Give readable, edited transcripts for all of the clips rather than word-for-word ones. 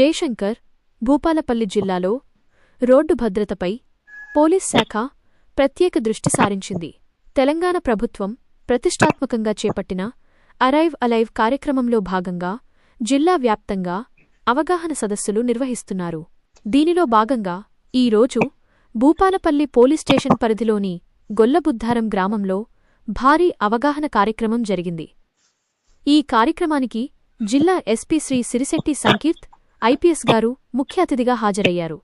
జయశంకర్, భూపాలపల్లి జిల్లాలో రోడ్డు భద్రతపై పోలీస్ శాఖ ప్రత్యేక దృష్టి సారించింది. తెలంగాణ ప్రభుత్వం ప్రతిష్టాత్మకంగా చేపట్టిన అరైవ్ అలైవ్ కార్యక్రమంలో భాగంగా జిల్లా వ్యాప్తంగా అవగాహన సదస్సులు నిర్వహిస్తున్నారు. దీనిలో భాగంగా ఈ రోజు భూపాలపల్లి పోలీస్ స్టేషన్ పరిధిలోని గొల్లబుద్ధారం గ్రామంలో భారీ అవగాహన కార్యక్రమం జరిగింది. ఈ కార్యక్రమానికి జిల్లా ఎస్పీ శ్రీ సిరిశెట్టి సంకీర్త్ ఐపీఎస్ గారు ముఖ్య అతిథిగా హాజరయ్యారు.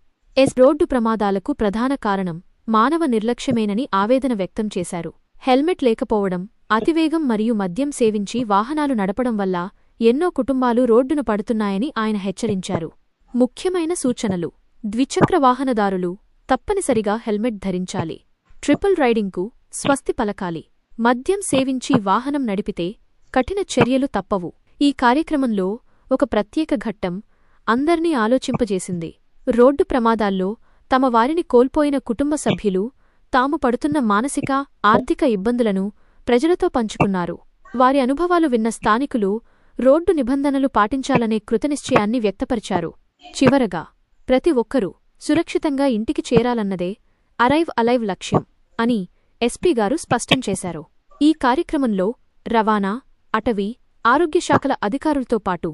రోడ్డు ప్రమాదాలకు ప్రధాన కారణం మానవ నిర్లక్ష్యమేనని ఆవేదన వ్యక్తం చేశారు. హెల్మెట్ లేకపోవడం, అతివేగం మరియు మద్యం సేవించి వాహనాలు నడపడం వల్ల ఎన్నో కుటుంబాలు రోడ్డున పడుతున్నాయని ఆయన హెచ్చరించారు. ముఖ్యమైన సూచనలు: ద్విచక్ర వాహనదారులు తప్పనిసరిగా హెల్మెట్ ధరించాలి. ట్రిపుల్ రైడింగ్కు స్వస్తి పలకాలి. మద్యం సేవించి వాహనం నడిపితే కఠిన చర్యలు తప్పవు. ఈ కార్యక్రమంలో ఒక ప్రత్యేక ఘట్టం అందర్నీ ఆలోచింపజేసింది. రోడ్డు ప్రమాదాల్లో తమ వారిని కోల్పోయిన కుటుంబ సభ్యులు తాము పడుతున్న మానసిక, ఆర్థిక ఇబ్బందులను ప్రజలతో పంచుకున్నారు. వారి అనుభవాలు విన్న స్థానికులు రోడ్డు నిబంధనలు పాటించాలనే కృతనిశ్చయాన్ని వ్యక్తపరిచారు. చివరగా ప్రతి ఒక్కరూ సురక్షితంగా ఇంటికి చేరాలన్నదే అరైవ్ అలైవ్ లక్ష్యం అని ఎస్పీ గారు స్పష్టం చేశారు. ఈ కార్యక్రమంలో రవాణా, అటవీ, ఆరోగ్య శాఖల అధికారులతో పాటు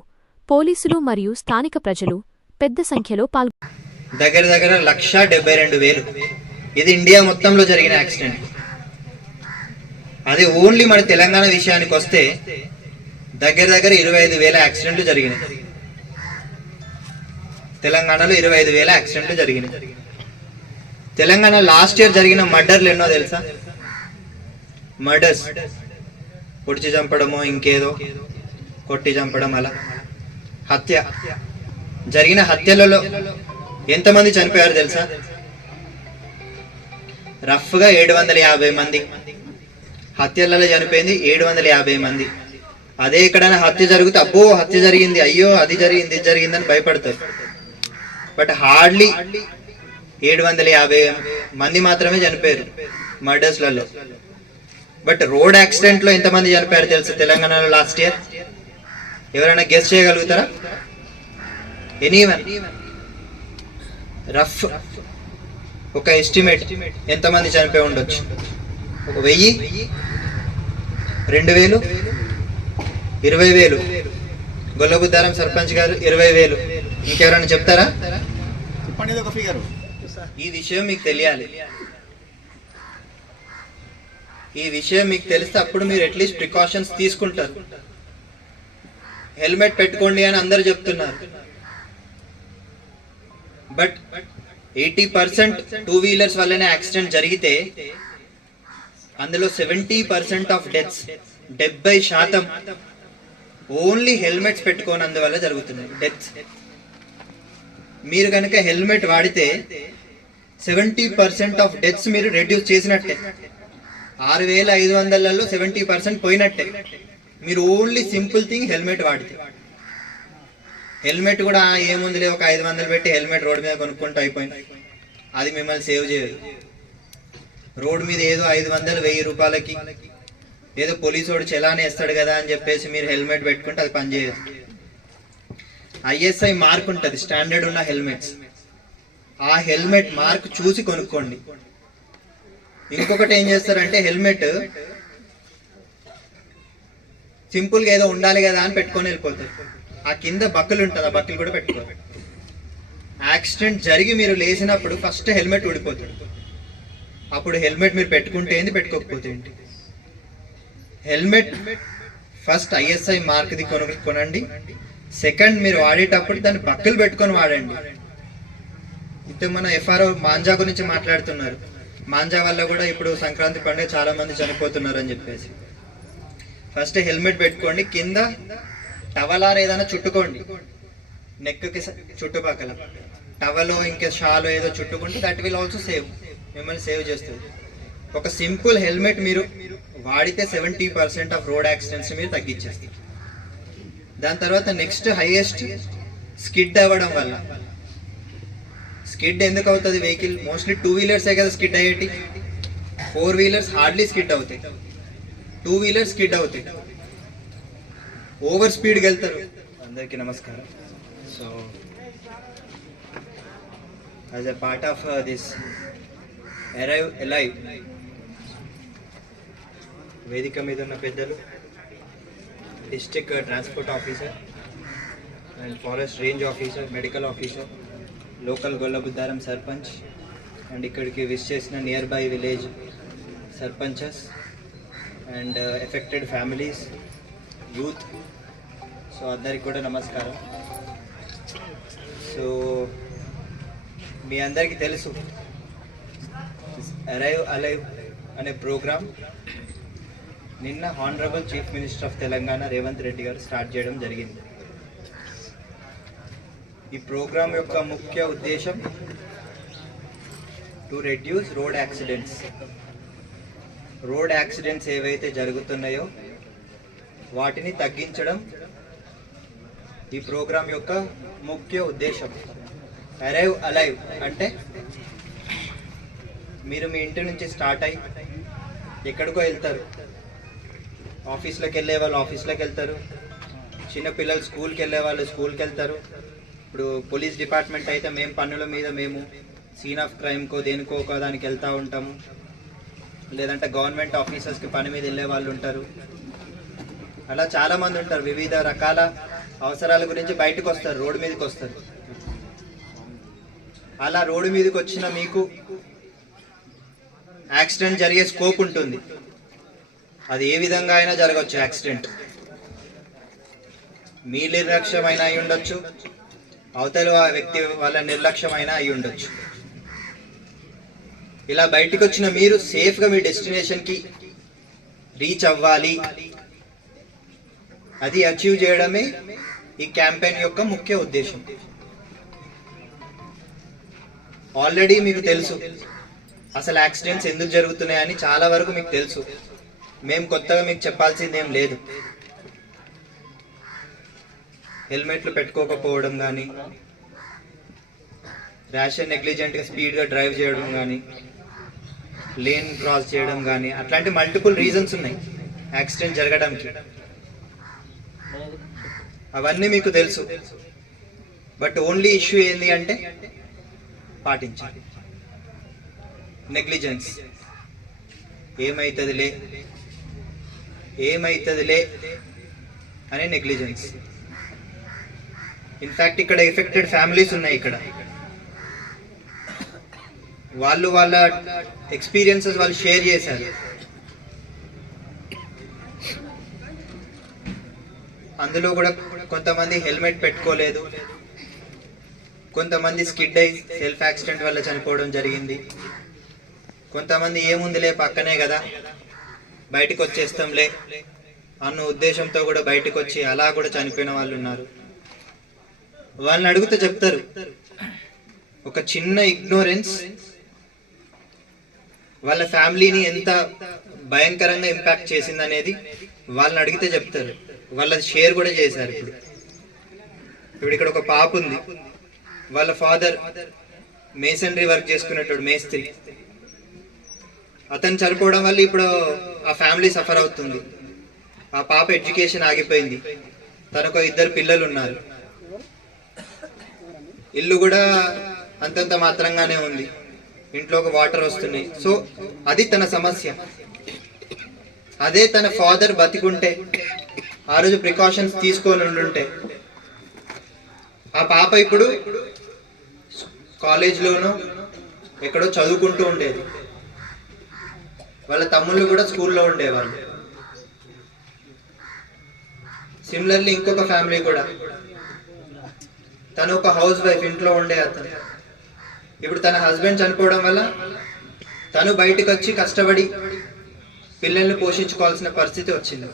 పోలీసులు మరియు స్థానిక ప్రజలు పెద్ద సంఖ్యలో పాల్గొన్నారు. దగ్గర 1,72,000 ఇది ఇండియా మొత్తంలో జరిగిన యాక్సిడెంట్. అది ఓన్లీ మన తెలంగాణ విషయానికి వస్తే దగ్గర 25,000 యాక్సిడెంట్లు జరిగినాయి. తెలంగాణలో 25,000 యాక్సిడెంట్లు జరిగినాయి. తెలంగాణ లాస్ట్ ఇయర్ జరిగిన మర్డర్లు ఎన్నో తెలుసా? మర్డర్స్, పొడిచి చంపడమో ఇంకేదో కొట్టి చంపడం, అలా హత్య జరిగిన హత్యలలో ఎంతమంది చనిపోయారు తెలుసా? రఫ్గా 750 మంది హత్యలలో చనిపోయింది. 750 మంది. అదే ఎక్కడైనా హత్య జరిగితే అబ్బో హత్య జరిగింది, అయ్యో అది జరిగింది ఇది జరిగిందని భయపడతారు. బట్ హార్డ్లీ 750 మంది మాత్రమే చనిపోయారు మర్డర్స్లలో. బట్ రోడ్ యాక్సిడెంట్ లో ఎంతమంది చనిపోయారు తెలుసు తెలంగాణలో లాస్ట్ ఇయర్? ఎవరైనా గెస్ చేయగలుగుతారా? ఎనీవన్? రఫ్ ఒక ఎస్టిమేట్ ఎంతమంది చనిపోయి ఉండొచ్చు? 1000, 2000, 20,000. గొల్లబుద్ధారం సర్పంచ్ గారు 20,000. ఇంకెవరైనా చెప్తారా? ఈ విషయం మీకు తెలియాలి. ఈ విషయం మీకు తెలిస్తే అప్పుడు మీరు అట్లీస్ట్ ప్రికాషన్స్ తీసుకుంటారు. హెల్మెట్ పెట్టుకోండి అని అందరు చెప్తున్నారు. బట్ 80% 2 వీలర్స్ వల్లనే యాక్సిడెంట్ జరిగితే అందులో 70% ఆఫ్ డెత్స్, 70% ఓన్లీ హెల్మెట్స్ పెట్టుకోనందువల్ల జరుగుతున్నాయి డెత్స్. మీరు కనుక హెల్మెట్ వాడితే 70% ఆఫ్ డెత్స్ మీరు రెడ్యూస్ చేసినట్టే. 6,500లలో 70% పోయినట్టే. మీరు ఓన్లీ సింపుల్ థింగ్ హెల్మెట్ వాడితే. హెల్మెట్ కూడా ఏముందిలే, ఒక 500 పెట్టి హెల్మెట్ రోడ్ మీద కొనుక్కుంటూ అయిపోయింది, అది మిమ్మల్ని సేవ్ చేయదు. రోడ్ మీద ఏదో 500, 1000 రూపాయలకి ఏదో పోలీసోడు చలానే వేస్తాడు కదా అని చెప్పేసి మీరు హెల్మెట్ పెట్టుకుంటే అది పనిచేయదు. ISI మార్క్ ఉంటుంది, స్టాండర్డ్ ఉన్న హెల్మెట్స్. ఆ హెల్మెట్ మార్క్ చూసి కొనుక్కోండి. ఇంకొకటి ఏం చేస్తారంటే హెల్మెట్ సింపుల్గా ఏదో ఉండాలి కదా అని పెట్టుకొని వెళ్ళిపోతారు. ఆ కింద బక్కలు ఉంటుంది, ఆ బక్కలు కూడా పెట్టుకోరు. యాక్సిడెంట్ జరిగి మీరు లేచినప్పుడు ఫస్ట్ హెల్మెట్ ఊడిపోతుంది. అప్పుడు హెల్మెట్ మీరు పెట్టుకుంటే ఏంది, పెట్టుకోకపోతే ఏంటి? హెల్మెట్ ఫస్ట్ ISI మార్క్ది కొనండి. సెకండ్, మీరు వాడేటప్పుడు దాన్ని బక్కలు పెట్టుకొని వాడండి. అయితే మన FRO మాంజా గురించి మాట్లాడుతున్నారు. మాంజా వల్ల కూడా ఇప్పుడు సంక్రాంతి పండుగ చాలా మంది చనిపోతున్నారు అని చెప్పేసి. ఫస్ట్ హెల్మెట్ పెట్టుకోండి, కింద టవలార్ ఏదైనా చుట్టుకోండి, నెక్కి చుట్టుపక్కల టవలో ఇంకా షాలో ఏదో చుట్టుకుంటే దట్ విల్ ఆల్సో సేవ్, మిమ్మల్ని సేవ్ చేస్తుంది. ఒక సింపుల్ హెల్మెట్ మీరు వాడితే 70% ఆఫ్ రోడ్ యాక్సిడెంట్స్ మీరు తగ్గించేస్తారు. దాని తర్వాత నెక్స్ట్ హైయెస్ట్ స్కిడ్ అవ్వడం వల్ల. స్కిడ్ ఎందుకు అవుతుంది వెహికల్? మోస్ట్లీ 2 వీలర్సే కదా స్కిడ్ అయ్యేటి. 4 వీలర్స్ హార్డ్లీ స్కిడ్ అవుతాయి, 2 వీలర్స్ స్కిడ్ అవుతాయి, ఓవర్ స్పీడ్కి వెళ్తారు. అందరికీ నమస్కారం. So as a part of this Arrive Alive వేదిక మీద ఉన్న పెద్దలు, district transport officer and forest range officer, medical officer, local Gollabuddaram sarpanch and ఇక్కడికి విష్ చేసిన near by village sarpanches and affected families, youth, so అందరికి కూడా నమస్కారం. సో మీ అందరికీ తెలుసు అరైవ్ అలైవ్ అనే ప్రోగ్రామ్ నిన్న honourable chief minister of Telangana Revanth Reddy గారు స్టార్ట్ చేయడం జరిగింది. ఈ ప్రోగ్రామ్ యొక్క ముఖ్య ఉద్దేశం to reduce road accidents. Road accidents ఏవైతే జరుగుతున్నాయో వాటిని తగ్గించడం ఈ ప్రోగ్రామ్ యొక్క ముఖ్య ఉద్దేశం. అరైవ్ అలైవ్ అంటే మీరు మీ ఇంటి నుంచి స్టార్ట్ అయ్యి ఎక్కడికో వెళ్తారు. ఆఫీస్లోకి వెళ్ళే వాళ్ళు ఆఫీస్లోకి వెళ్తారు, చిన్నపిల్లలు స్కూల్కి వెళ్ళే వాళ్ళు స్కూల్కి వెళ్తారు. ఇప్పుడు పోలీస్ డిపార్ట్మెంట్ అయితే మేము పన్నుల మీద మేము సీన్ ఆఫ్ క్రైమ్కో దేనికో ఒక దానికి వెళ్తూ ఉంటాము. లేదంటే గవర్నమెంట్ ఆఫీసర్స్కి పని మీద వెళ్ళే వాళ్ళు ఉంటారు. అలా చాలామంది ఉంటారు, వివిధ రకాల అవసరాల గురించి బయటకు వస్తారు, రోడ్డు మీదకి వస్తారు. అలా రోడ్డు మీదకి వచ్చిన మీకు యాక్సిడెంట్ జరిగే స్కోప్ ఉంటుంది. అది ఏ విధంగా అయినా జరగవచ్చు. యాక్సిడెంట్ మీ నిర్లక్ష్యమైనా అయి ఉండొచ్చు, అవతల వ్యక్తి వాళ్ళ నిర్లక్ష్యమైనా అయి ఉండొచ్చు. ఇలా బయటికి వచ్చిన మీరు సేఫ్గా మీ డెస్టినేషన్కి రీచ్ అవ్వాలి. అది అచీవ్ చేయడమే ఈ క్యాంపెయిన్ యొక్క ముఖ్య ఉద్దేశం. ఆల్రెడీ మీకు తెలుసు అసలు యాక్సిడెంట్స్ ఎందుకు జరుగుతున్నాయని చాలా వరకు మీకు తెలుసు. మేము కొత్తగా మీకు చెప్పాల్సింది ఏం లేదు. హెల్మెట్లు పెట్టుకోకపోవడం కానీ, ర్యాష్ అండ్ నెగ్లిజెంట్గా స్పీడ్గా డ్రైవ్ చేయడం కానీ, లేన్ క్రాస్ చేయడం కానీ, అట్లాంటి మల్టిపుల్ రీజన్స్ ఉన్నాయి యాక్సిడెంట్ జరగడానికి. అవన్నీ మీకు తెలుసు. బట్ ఓన్లీ ఇష్యూ ఏంది అంటే పాటించాలి. నెగ్లిజెన్స్, ఏమైతుందిలే అనే నెగ్లిజెన్స్. ఇన్ఫ్యాక్ట్ ఇక్కడ ఎఫెక్టెడ్ ఫ్యామిలీస్ ఉన్నాయి. ఇక్కడ వాళ్ళ ఎక్స్పీరియన్సెస్ వాళ్ళు షేర్ చేశారు. అందులో కూడా కొంతమంది హెల్మెట్ పెట్టుకోలేదు, కొంతమంది స్కిడ్ అయి సెల్ఫ్ యాక్సిడెంట్ వల్ల చనిపోవడం జరిగింది. కొంతమంది ఏముందిలే పక్కనే కదా బయటకు వచ్చేస్తాంలే అన్న ఉద్దేశంతో కూడా బయటకు వచ్చి అలా కూడా చనిపోయిన వాళ్ళు ఉన్నారు. వాళ్ళని అడిగితే చెప్తారు ఒక చిన్న ఇగ్నోరెన్స్ వాళ్ళ ఫ్యామిలీని ఎంత భయంకరంగా ఇంపాక్ట్ చేసింది అనేది వాళ్ళని అడిగితే చెప్తారు. వాళ్ళది షేర్ కూడా చేశారు. ఇప్పుడు ఇక్కడ ఒక పాప ఉంది, వాళ్ళ ఫాదర్ మేసనరీ వర్క్ చేసుకునేటోడు, మేస్త్రి. అతను చనిపోవడం వల్ల ఇప్పుడు ఆ ఫ్యామిలీ సఫర్ అవుతుంది. ఆ పాప ఎడ్యుకేషన్ ఆగిపోయింది. తనకు 2 పిల్లలు ఉన్నారు. ఇల్లు కూడా అంతంత మాత్రంగానే ఉంది, ఇంట్లోకి వాటర్ వస్తున్నాయి. సో అది తన సమస్య. అదే తన ఫాదర్ బతికుంటే, ఆ రోజు ప్రికాషన్స్ తీసుకొని ఉండుంటే, ఆ పాప ఇప్పుడు కాలేజ్లోనూ ఎక్కడో చదువుకుంటూ ఉండేది. వాళ్ళ తమ్ముళ్ళు కూడా స్కూల్లో ఉండేవాళ్ళు. సిమిలర్లీ ఇంకొక ఫ్యామిలీ కూడా, తను ఒక హౌస్ వైఫ్, ఇంట్లో ఉండే అతను. ఇప్పుడు తన హస్బెండ్ చనిపోవడం వల్ల తను బయటకు వచ్చి కష్టపడి పిల్లల్ని పోషించుకోవాల్సిన పరిస్థితి వచ్చింది.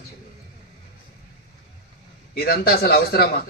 ఇదంతా అసలు అవసరమా?